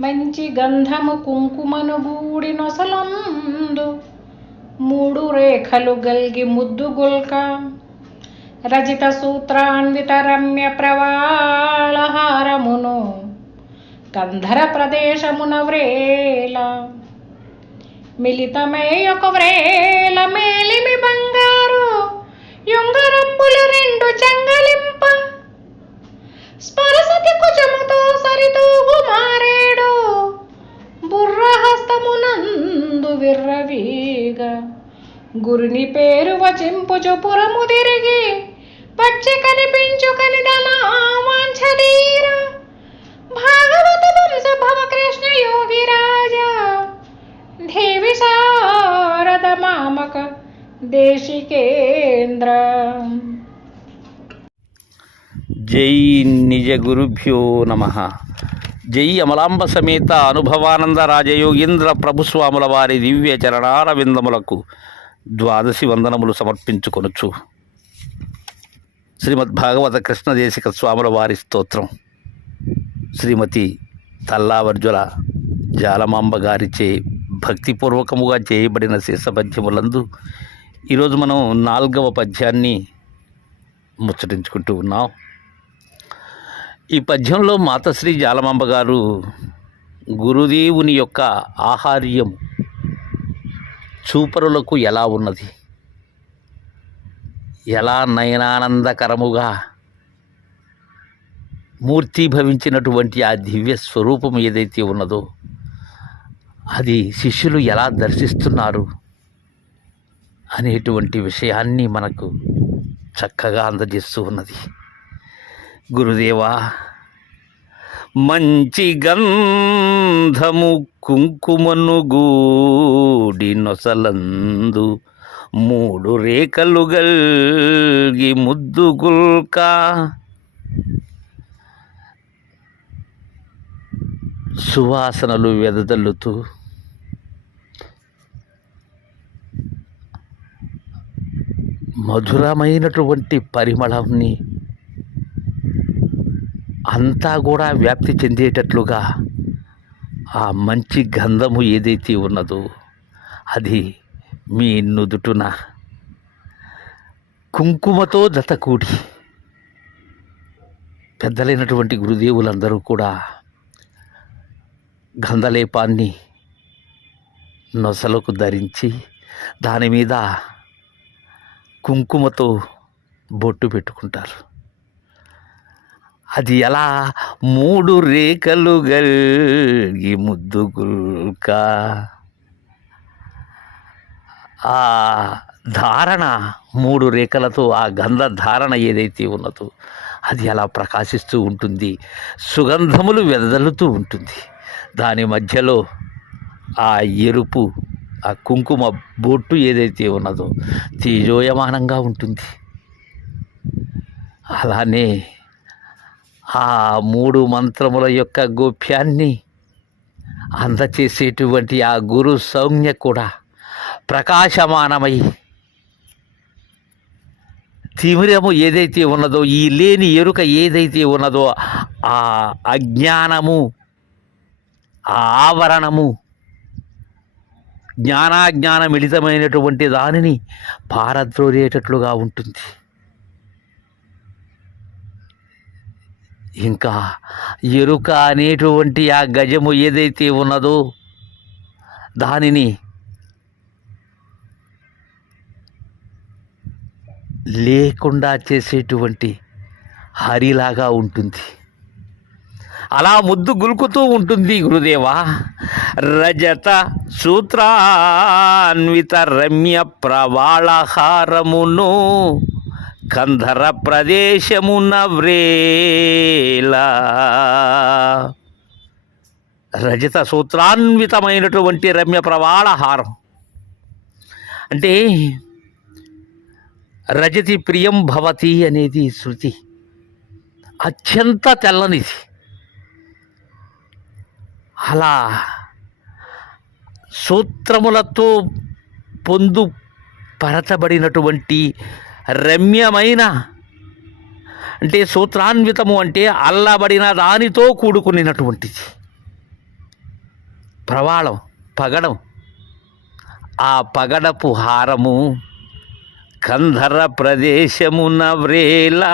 మంచి గంధము కుంకుమను గూడినొసలందు మూడు రేఖలు గల్గి ముద్దు గుల్క. రజిత సూత్రాన్విత రమ్య ప్రవాళహారమును. గంధర ప్రదేశమున వ్రేల. మిలితమే ఒక వ్రేల మేలిమి బంగారు. యుంగరంబులు రెండు చంగలింప స్పరసతి కుచముతో సరితూగు మారేడు బుర్రహస్తమునందు విర్రవీగ. గురుని పేరు వచింపుచు పురము తిరిగి. పచ్చి కనిపించు కనిదల వాంఛనీర భాగవత వంశ భవ కృష్ణ యోగి రాజా దేవి శారద మామక దేశికేంద్ర. జై నిజ గురుభ్యో నమ. జై అమలాంబ సమేత అనుభవానంద రాజయోగీంద్ర ప్రభుస్వాముల వారి దివ్య చరణార విందములకు ద్వాదశి వందనములు సమర్పించుకొనుచు. శ్రీమద్ భాగవత కృష్ణదేశిక స్వాముల వారి స్తోత్రం. శ్రీమతి తల్లావర్జుల జాలమాంబ గారిచే భక్తిపూర్వకముగా చేయబడిన శేషపద్యములందు ఈరోజు మనం నాలుగవ పద్యాన్ని ముచ్చటించుకుంటూ ఉన్నాం. ఈ పద్యంలో మాతశ్రీ జాలమాంబ గారు గురుదేవుని యొక్క ఆహార్యం చూపరులకు ఎలా ఉన్నది? ఎలా నయనానందకరముగా మూర్తిభవించినటువంటి ఆ దివ్య స్వరూపం ఏదైతే ఉన్నదో అది శిష్యులు ఎలా దర్శిస్తున్నారు అనేటువంటి విషయాన్ని మనకు చక్కగా అందజేస్తూ ఉన్నది. గురుదేవా మంచి గంధము కుంకుమను గూడి నొసలందు మూడు రేఖలు గల్గి ముద్దు గుల్క. సువాసనలు వెదజల్లుతూ మధురమైనటువంటి పరిమళంని అంతా కూడా వ్యాప్తి చెందేటట్లుగా ఆ మంచి గంధము ఏదైతే ఉన్నదో అది మీ నుదుటున కుంకుమతో దతకూడి పెద్దలైనటువంటి గురుదేవులందరూ కూడా గంధలేపాన్ని నొసలకు ధరించి దాని మీద కుంకుమతో బొట్టు పెట్టుకుంటారు. అది ఎలా? మూడు రేఖలు గల్గి ముద్దు గుల్క. ఆ ధారణ మూడు రేఖలతో ఆ గంధ ధారణ ఏదైతే ఉన్నదో అది అలా ప్రకాశిస్తూ ఉంటుంది. సుగంధములు వెదజల్లుతూ ఉంటుంది. దాని మధ్యలో ఆ ఎరుపు ఆ కుంకుమ బొట్టు ఏదైతే ఉన్నదో తేజోయమానంగా ఉంటుంది. అలానే ఆ మూడు మంత్రముల యొక్క గోప్యాన్ని అందచేసేటువంటి ఆ గురు సౌమ్య కూడా ప్రకాశమానమై తిమిరము ఏదైతే ఉన్నదో ఈ లేని ఎరుక ఏదైతే ఉన్నదో ఆ అజ్ఞానము ఆ ఆవరణము జ్ఞానాజ్ఞాన మిళితమైనటువంటి దానిని పారద్రోలేటట్లుగా ఉంటుంది. ఇంకా ఎరుక అనేటువంటి ఆ గజము ఏదైతే ఉన్నదో దానిని లేకుండా చేసేటువంటి హరిలాగా ఉంటుంది. అలా ముద్దు గులుకుతూ ఉంటుంది గురుదేవా. రజత సూత్రాన్విత రమ్య ప్రవాళహారమును కంధర ప్రదేశమున వ్రేలా. రజత సూత్రాన్వితమైనటువంటి రమ్య ప్రవాళహారం. అంటే రజతి ప్రియం భవతి అనేది శృతి. అత్యంత తెల్లనిది. అలా సూత్రములతో పొందు పరచబడినటువంటి రమ్యమైన అంటే సూత్రాన్వితము అంటే అల్లబడిన దానితో కూడుకున్నటువంటిది. ప్రవాళం పగడం. ఆ పగడపు హారము కంధర ప్రదేశమున వ్రేలా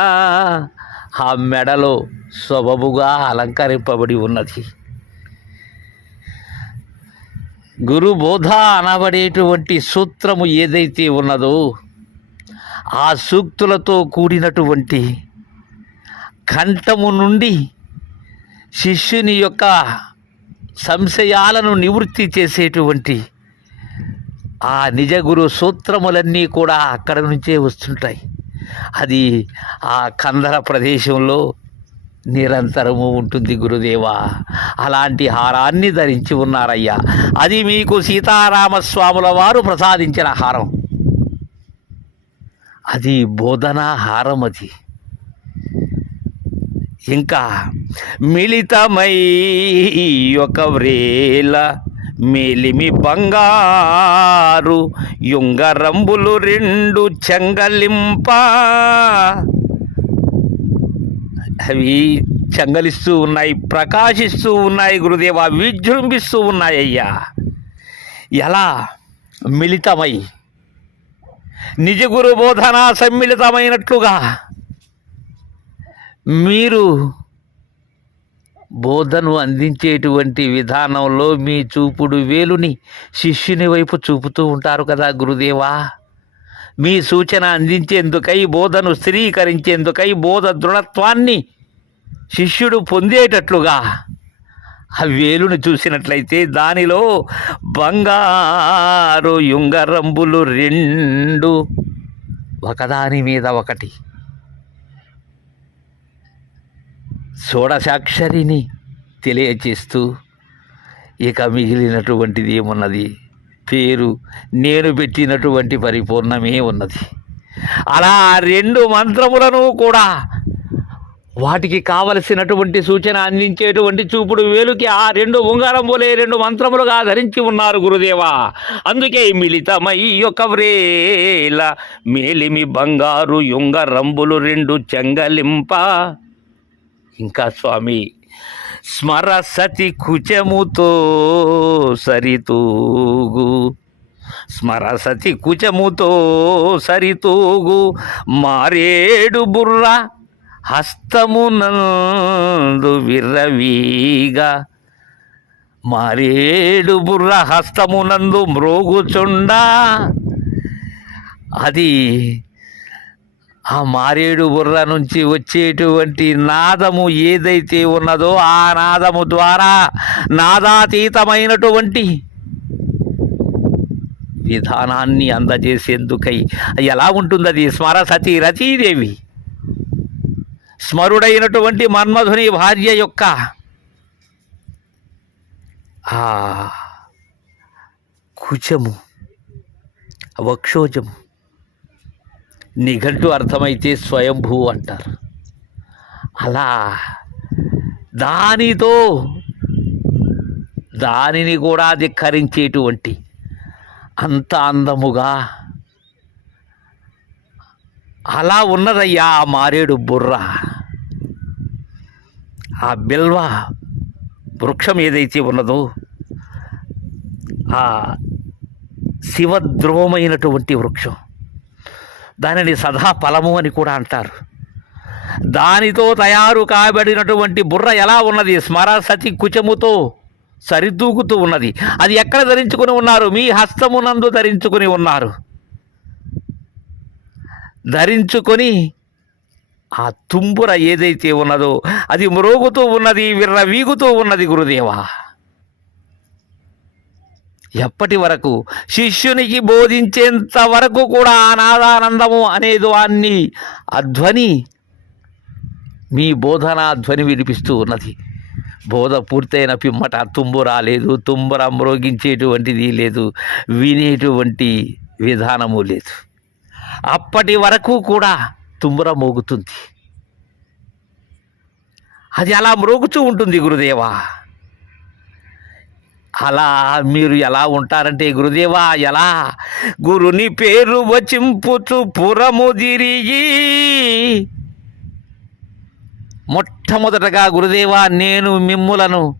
ఆ మెడలో సొబబుగా అలంకరింపబడి ఉన్నది. గురు బోధ అనబడేటువంటి సూత్రము ఏదైతే ఉన్నదో ఆ సూక్తులతో కూడినటువంటి కంఠము నుండి శిష్యుని యొక్క సంశయాలను నివృత్తి చేసేటువంటి ఆ నిజ గురు సూత్రములన్నీ కూడా అక్కడ నుంచే వస్తుంటాయి. అది ఆ కందర ప్రదేశంలో నిరంతరము ఉంటుంది గురుదేవా. అలాంటి హారాన్ని ధరించి ఉన్నారయ్యా. అది మీకు సీతారామస్వాముల వారు ప్రసాదించిన హారం. అది బోధనా హారం అది. ఇంకా మిళితమై ఒక వ్రేల మేలిమి బంగారు యుంగరంబులు రెండు చెంగలింప అవి చంగలిస్తూ ఉన్నాయి ప్రకాశిస్తూ ఉన్నాయి గురుదేవ విజృంభిస్తూ ఉన్నాయి అయ్యా. ఎలా? మిళితమై. నిజ గురు బోధన సమ్మిళితమైనట్లుగా. మీరు బోధను అందించేటువంటి విధానంలో మీ చూపుడు వేలుని శిష్యుని వైపు చూపుతూ ఉంటారు కదా గురుదేవా. మీ సూచన అందించేందుకై బోధను స్థిరీకరించేందుకై బోధ దృఢత్వాన్ని శిష్యుడు పొందేటట్లుగా ఆ వేలును చూసినట్లయితే దానిలో బంగారు యుంగరంబులు రెండు ఒకదాని మీద ఒకటి. షోడశాక్షరిని తెలియచేస్తూ ఇక మిగిలినటువంటిది ఏమున్నది? పేరు నేను పెట్టినటువంటి పరిపూర్ణమే ఉన్నది. అలా రెండు మంత్రములను కూడా వాటికి కావలసినటువంటి సూచన అందించేటువంటి చూపుడు వేలుకి ఆ రెండు ఉంగరం పోలే రెండు మంత్రములుగా ధరించి ఉన్నారు గురుదేవా. అందుకే మిళితమై ఒక వ్రేల మేలిమి బంగారు యుంగ రంబులు రెండు చెంగలింప. ఇంకా స్వామి స్మర సతి కుచముతో సరితూగు. స్మర సతి కుచముతో సరితూగు. మారేడు బుర్ర హస్తమునందు విర్రవీగా. మారేడు బుర్ర హస్తమునందు మ్రోగుచుండా. అది ఆ మారేడు బుర్ర నుంచి వచ్చేటువంటి నాదము ఏదైతే ఉన్నదో ఆ నాదము ద్వారా నాదాతీతమైనటువంటి విధానాన్ని అందజేసేందుకై ఎలా ఉంటుంది అది స్మరసతి రతీదేవి. స్మరుడైనటువంటి మన్మధుని భార్య యొక్క ఆ కుచము వక్షోజము నిఘంటు అర్థమైతే స్వయంభూ అంటారు. అలా దానితో దానిని కూడా ధిక్కరించేటువంటి అంత అందముగా అలా ఉన్నదయ్యా ఆ మారేడు బుర్ర. ఆ బిల్వ వృక్షం ఏదైతే ఉన్నదో ఆ శివద్రోవమైనటువంటి వృక్షం. దానిని సదా ఫలము అని కూడా అంటారు. దానితో తయారు కాబడినటువంటి బుర్ర ఎలా ఉన్నది? స్మరసతి కుచముతో సరిదూకుతూ ఉన్నది. అది ఎక్కడ ధరించుకుని ఉన్నారు? మీ హస్తమునందు ధరించుకుని ఉన్నారు. ధరించుకొని ఆ తుంబుర ఏదైతే ఉన్నదో అది మ్రోగుతూ ఉన్నది విర్ర వీగుతూ ఉన్నది గురుదేవా. ఎప్పటి వరకు? శిష్యునికి బోధించేంత వరకు కూడా అనాదానందము అనే దాన్ని అధ్వని మీ బోధనా ధ్వని వినిపిస్తూ ఉన్నది. బోధ పూర్తయిన పిమ్మట తుమ్ము రాలేదు తుంబుర మ్రోగించేటువంటిది లేదు వినేటువంటి విధానము లేదు. అప్పటి వరకు కూడా తుంబుర మోగుతుంది. అది అలా మ్రోగుతూ ఉంటుంది గురుదేవా. అలా మీరు ఎలా ఉంటారంటే గురుదేవా ఎలా? గురుని పేరు వచింపుచు పురము తిరిగి మొట్టమొదటగా గురుదేవా నేను మిమ్ములను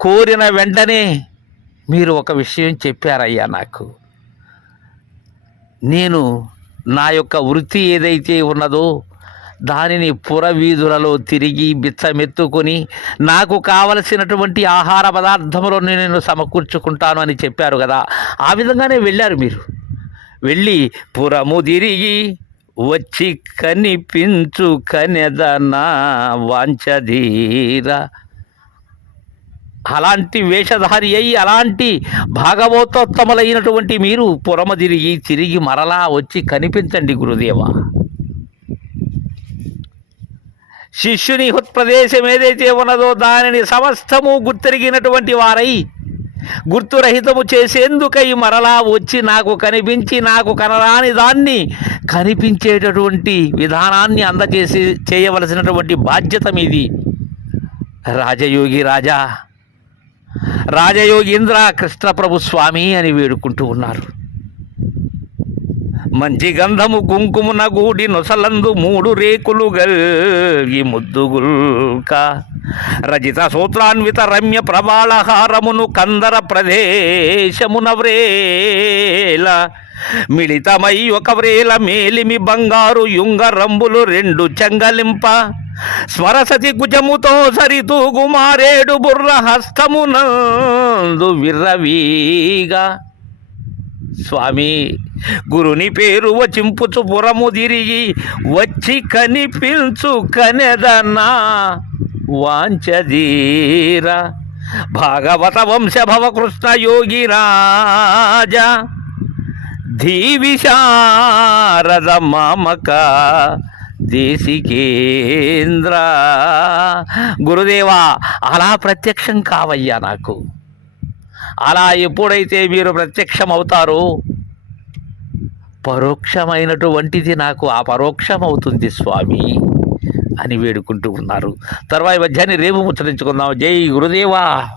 కోరిన వెంటనే మీరు ఒక విషయం చెప్పారయ్యా నాకు. నేను నా యొక్క వృత్తి ఏదైతే ఉన్నదో దానిని పురవీధులలో తిరిగి బిచ్చమెత్తుకొని నాకు కావలసినటువంటి ఆహార పదార్థములను నేను సమకూర్చుకుంటాను అని చెప్పారు కదా. ఆ విధంగానే వెళ్ళారు మీరు. వెళ్ళి పురము తిరిగి వచ్చి కనిపించు కనెదనా వాంచధీర అలాంటి వేషధారి అయి అలాంటి భాగవతోత్తములైనటువంటి మీరు పురమ తిరిగి తిరిగి మరలా వచ్చి కనిపించండి గురుదేవా. శిష్యుని హృత్ప్రదేశం ఏదైతే ఉన్నదో దానిని సమస్తము గుర్తెరిగినటువంటి వారై గుర్తురహితము చేసేందుకై మరలా వచ్చి నాకు కనిపించి నాకు కనరాని దాన్ని కనిపించేటటువంటి విధానాన్ని అందజేసి చేయవలసినటువంటి బాధ్యత మీది. రాజయోగి రాజా రాజయోగీంద్ర కృష్ణప్రభు స్వామి అని వేడుకుంటూ ఉన్నారు. మంచి గంధము కుంకుమున గూడి నొసలందు మూడు రేకులు గల్గి ముద్దుగుల్క రజిత సూత్రాన్విత రమ్య ప్రబాళహారమును కందర ప్రదేశమున వ్రేల. మిళితమై ఒక వ్రేల మేలిమి బంగారు యుంగరంబులు రెండు చెంగలింప. స్వరసతి కుజముతో సరితూగు మారేడు బుర్ర హస్తమునందు విర్రవీగా. స్వామి గురుని పేరు వచింపుచు పురము తిరిగి వచ్చి కనిపించు కనెదన్నా వాంచదీరా భాగవత వంశభవ కృష్ణ యోగి రాజ ధీవిశారద మామక దేశికేంద్ర. గురుదేవా అలా ప్రత్యక్షం కావయ్యా నాకు. అలా ఎప్పుడైతే మీరు ప్రత్యక్షం అవుతారో పరోక్షమైనటువంటిది నాకు ఆ పరోక్షం అవుతుంది స్వామి అని వేడుకుంటూ ఉన్నారు. తర్వాత మధ్యాహ్నం రేపు ముచ్చరించుకుందాం జై గురుదేవా.